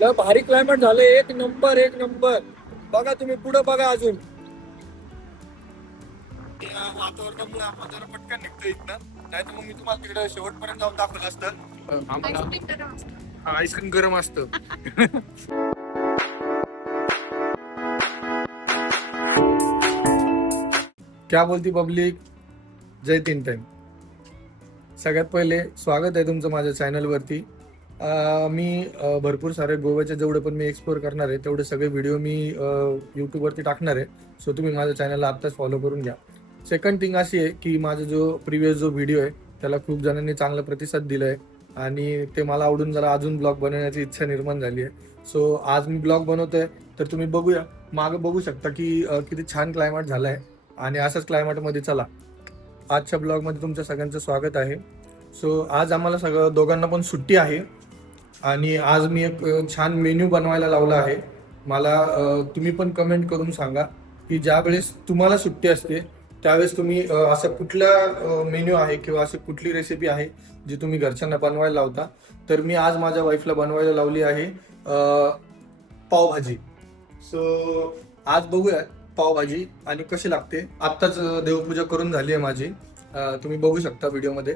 लय भारी क्लायमेट झालं, एक नंबर एक नंबर. बघा तुम्ही पुढे बघा अजून. या वातावरणामुळे आपण जरा पटकन निघतो इथनं, नाही तर मग मी तुम्हाला तिकडे शेवटपर्यंत जाऊन दाखवलं असतं. आम्हाला आईस्क्रीम गरम असतं. क्या बोलती पब्लिक, जय तीन टाइम. सगळ्यात पहिले स्वागत आहे तुमचं माझ्या चॅनलवरती. मी भरपूर सारे गोव्याचे जेवढे पण मी एक्सप्लोर करणार आहे तेवढे सगळे व्हिडिओ मी यूट्यूबवरती टाकणार आहे. सो तुम्ही माझ्या चॅनलला आत्ताच फॉलो करून घ्या. सेकंड थिंग अशी आहे की माझा जो प्रिव्हियस जो व्हिडिओ आहे त्याला खूप जणांनी चांगला प्रतिसाद दिला आहे आणि ते मला आवडून जरा अजून ब्लॉग बनवण्याची इच्छा निर्माण झाली आहे. सो आज मी ब्लॉग बनवतोय, तर तुम्ही बघूया मागं बघू शकता की किती छान क्लायमेट झालं आहे. आणि असंच क्लायमेटमध्ये चला आजच्या ब्लॉगमध्ये तुमचं सगळ्यांचं स्वागत आहे. सो आज आम्हाला सगळं दोघांना पण सुट्टी आहे आणि आज मी एक छान मेन्यू बनवायला लावला आहे. मला तुम्ही पण कमेंट करून सांगा की ज्या वेळेस तुम्हाला सुट्टी असते त्यावेळेस तुम्ही असं कुठला मेन्यू आहे किंवा अशी कुठली रेसिपी आहे जी तुम्ही घरच्यांना बनवायला लावता. तर मी आज माझ्या वाईफला बनवायला लावली आहे पावभाजी. सो आज बघूया पावभाजी आणि कशी लागते. आत्ताच देवपूजा करून झाली आहे माझी, तुम्ही बघू शकता व्हिडिओमध्ये.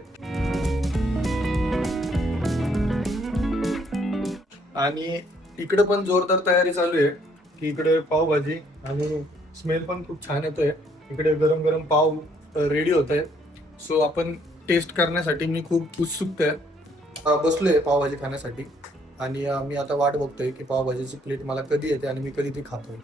आणि इकडे पण जोरदार तयारी चालू आहे की इकडे पावभाजी आणि स्मेल पण खूप छान येतोय. इकडे गरम गरम पाव रेडी होत आहे. सो आपण टेस्ट करण्यासाठी मी खूप उत्सुक आहे, बसलोय पावभाजी खाण्यासाठी. आणि मी आता वाट बघतोय की पावभाजीची प्लेट मला कधी येते आणि मी कधी ती खातोय.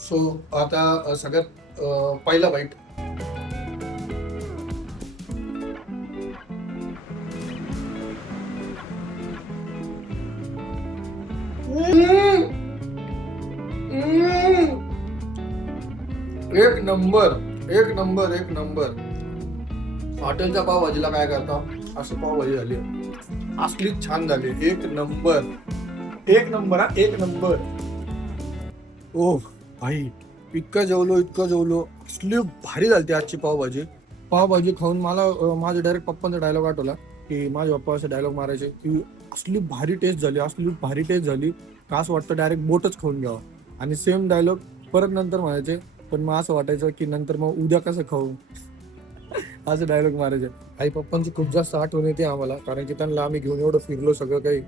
सो आता सगळ्यात पहिला बाईट. एक नंबर एक नंबर एक नंबर. हॉटेलच्या पावभाजीला काय करता, असं पावभाजी झाली असलीच छान झाली. एक नंबर एक नंबर हा एक नंबर. ओह भाई, इतकं जेवलो असली भारी झाली आजची पावभाजी. पावभाजी खाऊन मला माझ्या डायरेक्ट पप्पांचा डायलॉग आठवला की माझे पप्पा असे डायलॉग मारायचे की असली भारी टेस्ट झाली का असं वाटतं डायरेक्ट बोटच खाऊन घ्यावं. आणि सेम डायलॉग परत नंतर म्हणायचे, पण मग असं वाटायचं की नंतर मग उद्या कसं खाऊ. असं डायलॉग मारायचे. आई पप्पांची खूप जास्त आठवण येते आम्हाला, कारण की त्यांना आम्ही घेऊन एवढं फिरलो सगळं काही,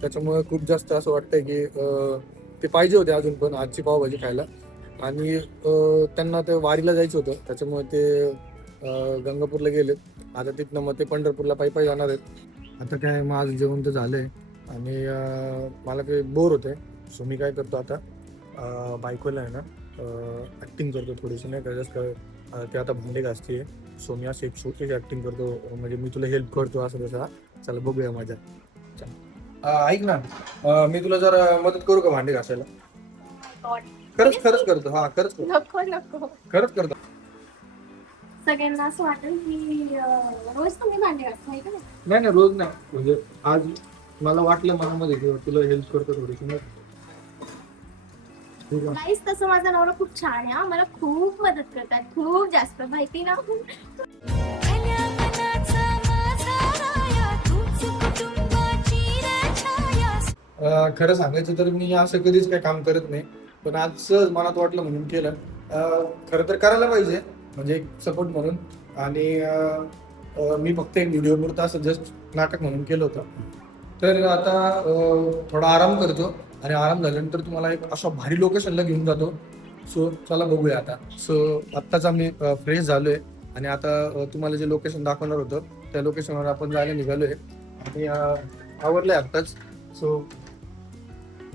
त्याच्यामुळे खूप जास्त असं वाटतंय की ते पाहिजे होते अजून पण आजची पावभाजी खायला. आणि त्यांना ते वारीला जायचं होतं, त्याच्यामुळे ते गंगापूरला गेलेत. आता तिथनं मग ते पंढरपूरला पायी जाणार आहेत. आता काय माझं जेवण तर झालंय आणि मला काही बोर होतंय. सो मी काय करतो आता बायकोला आहे ना ॲक्टिंग करतो थोडीशी, नाही का जस्ट ते आता भांडे घासते. सो मी असं एक छोटीशी ॲक्टिंग करतो, म्हणजे मी तुला हेल्प करतो असं तसं. चला बघूया माझ्या. ऐक ना, मी तुला जरा मदत करू का भांडे घासायला? खरंच करतो. हा खरंच नको खरंच करतो. सगळ्यांना असं वाटेल की रोज तुम्ही भांडे घासताय का? नाही रोज नाही, म्हणजे आज मला वाटलं मनामध्ये की तुला हेल्प करतो थोडीशी. नाही गाईस, तसं माझा नवरा खूप छान आहे हा. मला खूप मदत करतात, खूप जास्त, माहिती ना. खरं सांगायचं तर मी असं कधीच काही काम करत नाही, पण आज सहज मनात वाटलं म्हणून केलं. खरं तर करायला पाहिजे, म्हणजे एक सपोर्ट म्हणून. आणि मी फक्त एक व्हिडिओ पुरतं असं जस्ट नाटक म्हणून केलं होतं. तर आता थोडा आराम करतो आणि आराम झाल्यानंतर तुम्हाला एक अशा भारी लोकेशनला घेऊन जातो. सो चला बघूया आता. सो आत्ताच आम्ही फ्रेश झालोय आणि आता तुम्हाला जे लोकेशन दाखवणार होतं त्या लोकेशनवर आपण जायला निघालोय आणि आवडलंय आत्ताच. सो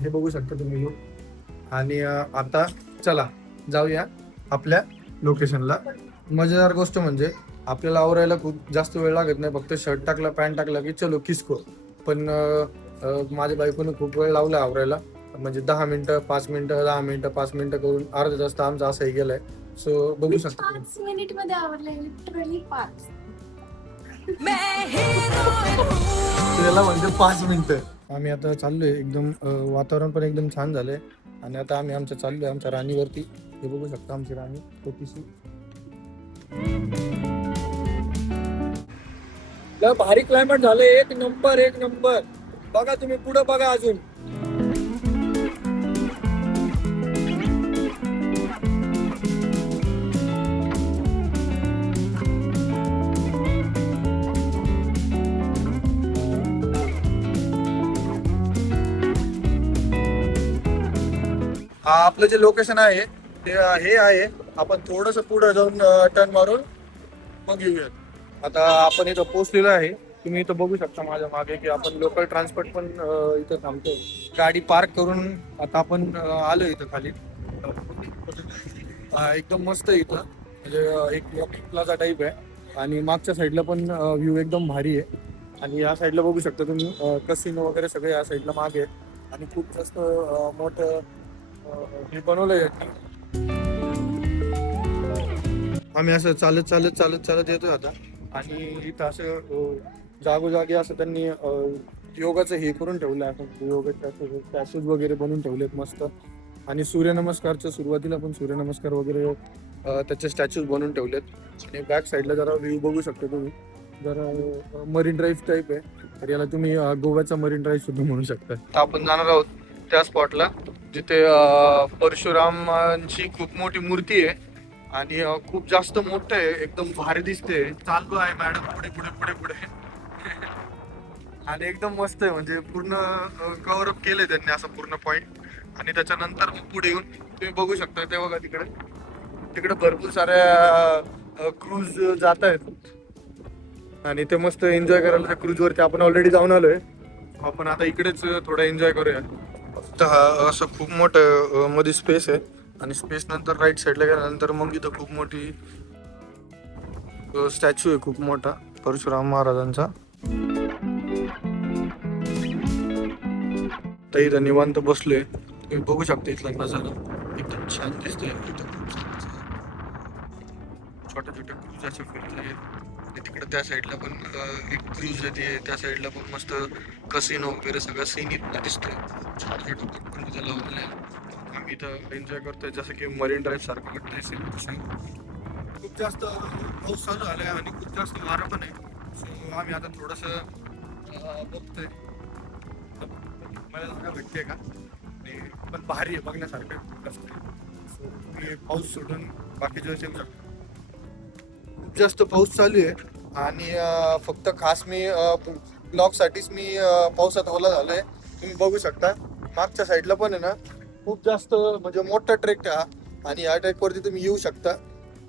हे बघू शकता तुम्ही लोक. आणि आता चला जाऊया आपल्या लोकेशनला. मजेदार गोष्ट म्हणजे आपल्याला आवरायला खूप जास्त वेळ लागत नाही, फक्त शर्ट टाकला पॅन्ट टाकला की चलो किसको. पण माझ्या बायकोने खूप वेळ लावला आवरायला, म्हणजे 10 मिनिटं 5 मिनिटं 10 मिनिटं 5 मिनिटं करून अर्धा तास तर आमचा असंही गेलाय. सो बघू शकता 5 मिनिट मध्ये आवरलंय, लिटरली 5. ते त्याला म्हणजे 5 मिनिटं. आम्ही आता चाललोय एकदम वातावरण पण एकदम छान झालंय आणि आता आम्ही चाललोय आमच्या राणीवरती. हे बघू शकता आमची राणी छोटीशी. भारी क्लायमेट झालं, एक नंबर एक नंबर. बघा तुम्ही पुढे बघा अजून. आपलं जे लोकेशन आहे ते हे आहे. आपण थोडस पुढे जाऊन टर्न मारून मग येऊयात. आता आपण इथं पोहोचलेलो आहे. तुम्ही इथं बघू शकता माझ्या मागे की आपण लोकल ट्रान्सपोर्ट पण इथं थांबतोय. गाडी पार्क करून आता आपण आलो इथं खाली. एकदम मस्त आहे इथं, म्हणजे एक वॉकिंग प्लाझा टाईप आहे आणि मागच्या साईडला पण व्ह्यू एकदम भारी आहे. आणि या साईडला बघू शकता तुम्ही कसिनो वगैरे सगळे या साईडला मागे आहे आणि खूप जास्त मोठं हे बनवलंय. आम्ही असं चालत चालत चालत चालत येतोय आता आणि इथं असं जागोजागी असं त्यांनी योगाचं हे करून ठेवलं आहे. योगाचे स्टॅच्यूज वगैरे बनवून ठेवलेत मस्त. आणि सूर्यनमस्कारच्या सुरुवातीला पण सूर्यनमस्कार वगैरे त्याचे स्टॅच्यूज बनवून ठेवलेत. आणि बॅक साईडला जरा व्ह्यू बघू शकता तुम्ही. जरा मरीन ड्राईव्ह टाईप आहे, तर याला तुम्ही गोव्याचा मरीन ड्राईव्ह सुद्धा म्हणू शकता. आपण जाणार आहोत त्या स्पॉटला जिथे परशुरामांची खूप मोठी मूर्ती आहे आणि खूप जास्त मोठं आहे, एकदम भारी दिसते. चालू आहे मॅडम पुढे पुढे पुढे पुढे आणि एकदम मस्त आहे, म्हणजे पूर्ण कव्हर अप केलंय त्यांनी असं पूर्ण पॉइंट. आणि त्याच्यानंतर मग पुढे येऊन तुम्ही बघू शकता ते बघा तिकडे तिकडे भरपूर साऱ्या क्रूज जात आहेत आणि ते मस्त एन्जॉय करायला त्या क्रूज वरती आपण ऑलरेडी जाऊन आलोय. आपण आता इकडेच थोडा एन्जॉय करूया. असं खूप मोठं मध्ये स्पेस आहे आणि स्पेस नंतर राईट साईडला गेल्यानंतर मग इथं खूप मोठी स्टॅच्यू आहे, खूप मोठा परशुराम महाराजांचा. तर इथं निवांत बसलोय, तुम्ही बघू शकता इथला नजारा एकदम छान दिसतोय. छोट्या छोट्या क्रूज असे फिरतोय. तिकडे त्या साईडला पण एक क्रूज येते, त्या साईडला पण मस्त कसिनो वगैरे सगळं सीन इथं दिसतोय. छोटे छोटे बोट पण तिथं लावलेले आहे. आम्ही इथं एन्जॉय करतोय जसं की मरीन ड्राईव्ह सारखं वाटतंय सेम. खूप जास्त पाऊस चालू झालाय आणि खूप जास्त वारं पण आहे. सो आम्ही आता थोडंसं बघतोय मला जागा भेटते का. पण भारी आहे, बघण्यासारखं रस्ते. सो तुम्ही पाऊस सोडून बाकीच्या वेळेस येऊ शकता. खूप जास्त पाऊस चालू आहे आणि फक्त खास मी ब्लॉगसाठीच मी पावसात ओला झालोय. तुम्ही बघू शकता मागच्या साईडला पण आहे ना खूप जास्त म्हणजे मोठा ट्रेक हा आणि या ट्रेकवरती तुम्ही येऊ शकता.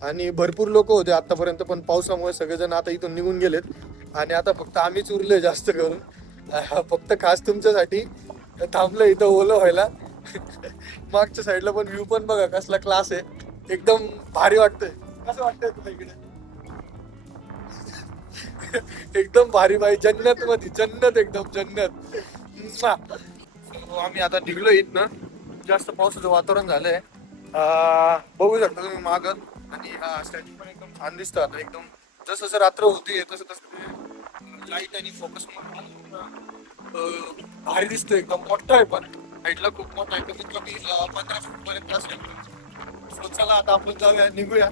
आणि भरपूर लोक होते आतापर्यंत, पण पावसामुळे सगळेजण आता इथून निघून गेलेत आणि आता फक्त आम्हीच उरलोय जास्त करून. फक्त खास तुमच्यासाठी थांबलं इथं ओलं व्हायला. मागच्या साईडला पण व्ह्यू पण बघा कसला क्लास आहे, एकदम भारी वाटतंय. कसं वाटतंय तुला इकडे? एकदम भारी भाई, जन्नत मध्ये जन्नत, एकदम जन्नत. आम्ही आता निघलो इथनं. जास्त पावसाचं वातावरण झालंय, बघू शकता तुम्ही माग. आणि स्टॅच्यू पण एकदम छान दिसतं आता, एकदम जसं जसं रात्र होती तसं तसं लाईट आणि फोकस भारी दिसतोय. एकदम मोठा आहे, पण हाईटला खूप मोठा आहे, कमीत कमी 15 फूट पर्यंत असेल. सो चला आता आपण जाऊया, निघूया.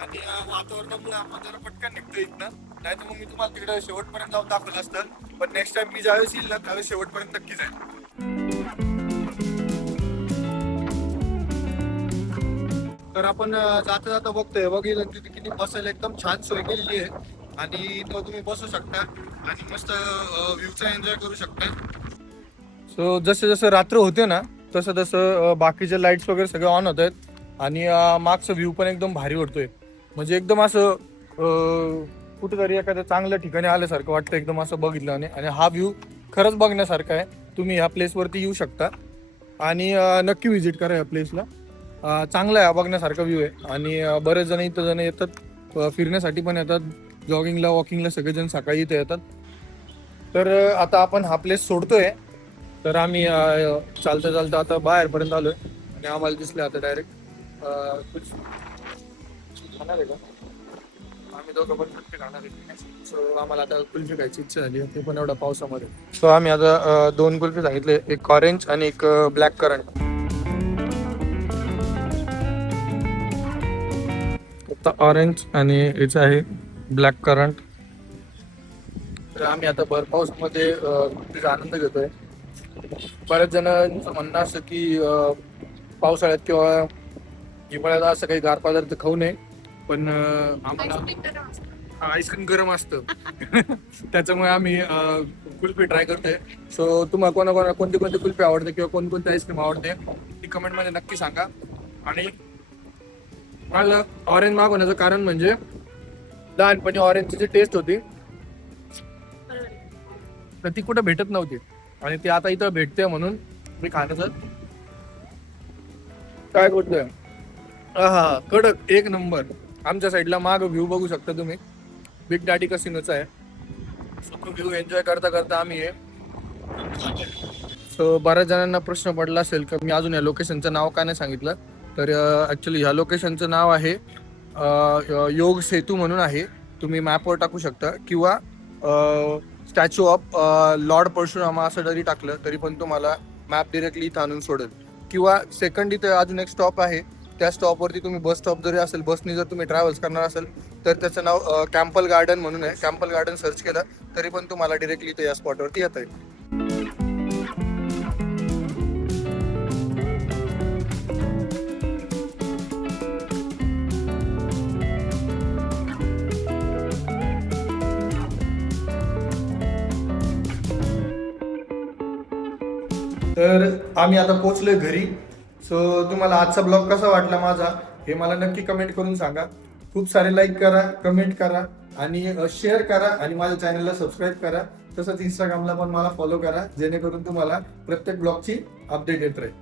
आणि वातावरणामुळे आपण जरा पटकन निघतो इथनं, नाही तर मग मी तुम्हाला तिकडे शेवटपर्यंत जाऊन दाखवलं असतं. पण नेक्स्ट टाइम मी ज्यावेळेस येईल ना त्यावेळेस शेवटपर्यंत नक्की जाईल. तर आपण जाता जाता बघतोय बघितलं तिथे किती बसायला एकदम छान सोय केलेली आहे आणि इथं तुम्ही बसू शकता आणि मस्त व्ह्यूचा एन्जॉय करू शकता. सो जसं जसं रात्र होते ना तसं तसं बाकीचे लाईट्स वगैरे सगळे ऑन होत आहेत आणि मागचा व्ह्यू पण एकदम भारी वाटतोय. म्हणजे एकदम असं कुठेतरी एखाद्या चांगल्या ठिकाणी आल्यासारखं वाटतं एकदम असं बघितलं. आणि हा व्ह्यू खरंच बघण्यासारखा आहे. तुम्ही ह्या प्लेसवरती येऊ शकता आणि नक्की व्हिजिट करा या प्लेसला. चांगला आहे, बघण्यासारखा व्ह्यू आहे. आणि बरेच जण इथं जण येतात फिरण्यासाठी पण येतात, जॉगिंगला वॉकिंगला सगळेजण सकाळी इथे येतात. तर आता आपण हा प्लेस सोडतोय. तर आम्ही चालता चालता आता बाहेरपर्यंत आलोय आणि आम्हाला दिसले आता डायरेक्ट खाणार आहे का. आम्ही दोघं पण कुल्फी खाणार आहे. सो आम्हाला आता कुल्फी खायची इच्छा झाली, ते पण एवढ्या पावसामध्ये. सो आम्ही आता 2 कुल्फी सांगितले, एक ऑरेंज आणि एक ब्लॅक करंट. आता ऑरेंज आणि याचं आहे ब्लॅक करंट. तर आम्ही आता भर पावसामध्ये कुल्फीचा आनंद घेतोय. बऱ्याच जणांचं म्हणणं असं की पावसाळ्यात किंवा हिवाळ्यात असं काही गार पदार्थ खाऊ नये, पण आम्हाला आईस्क्रीम गरम असतं. त्याच्यामुळे आम्ही कुल्फी ट्राय करतोय. सो तुम्हाला कोणाकोणा कोणती कोणती कुल्फी आवडते किंवा कोणकोणती आईस्क्रीम आवडते ती कमेंटमध्ये नक्की सांगा. आणि मला ऑरेंज मागवण्याचं कारण म्हणजे लहानपणी ऑरेंजची जी टेस्ट होती तर ती कुठं भेटत नव्हती, आणि ती आता इथं भेटते म्हणून मी खाण्याचं काय करतोय. हा कडक एक नंबर. आमच्या साईडला माग व्ह्यू बघू शकता तुम्ही, बिग डॅडी कसिनोचा आहे. सो तो व्ह्यू एन्जॉय करता करता आम्ही आहे. सो बऱ्याच जणांना प्रश्न पडला असेल की मी अजून या लोकेशनचं नाव का नाही सांगितलं. तर ॲक्च्युली ह्या लोकेशनचं नाव आहे योग सेतू म्हणून आहे. तुम्ही मॅपवर टाकू शकता, किंवा स्टॅच्यू ऑफ लॉर्ड परशुरामा असं जरी टाकलं तरी पण तुम्हाला मॅप डिरेक्टली इथं आणून सोडेल. किंवा सेकंड इथं अजून एक स्टॉप आहे, त्या स्टॉपवरती तुम्ही बस स्टॉप जरी असेल, बसनी जर तुम्ही ट्रॅव्हल्स करणार असेल तर त्याचं नाव कॅम्पल गार्डन म्हणून आहे. कॅम्पल गार्डन सर्च केलं तरी पण तुम्हाला डिरेक्टली इथं या स्पॉटवरती येत आहे. तर आम्ही आता पोहोचलोय घरी. सो तुम्हाला आजचा ब्लॉग कसा वाटला माझा हे मला नक्की कमेंट करून सांगा. खूप सारे लाईक करा, कमेंट करा आणि शेअर करा, आणि माझ्या चॅनलला सबस्क्राईब करा. तसंच इंस्टाग्रामला पण मला फॉलो करा, जेणेकरून तुम्हाला प्रत्येक ब्लॉगची अपडेट येत राहील.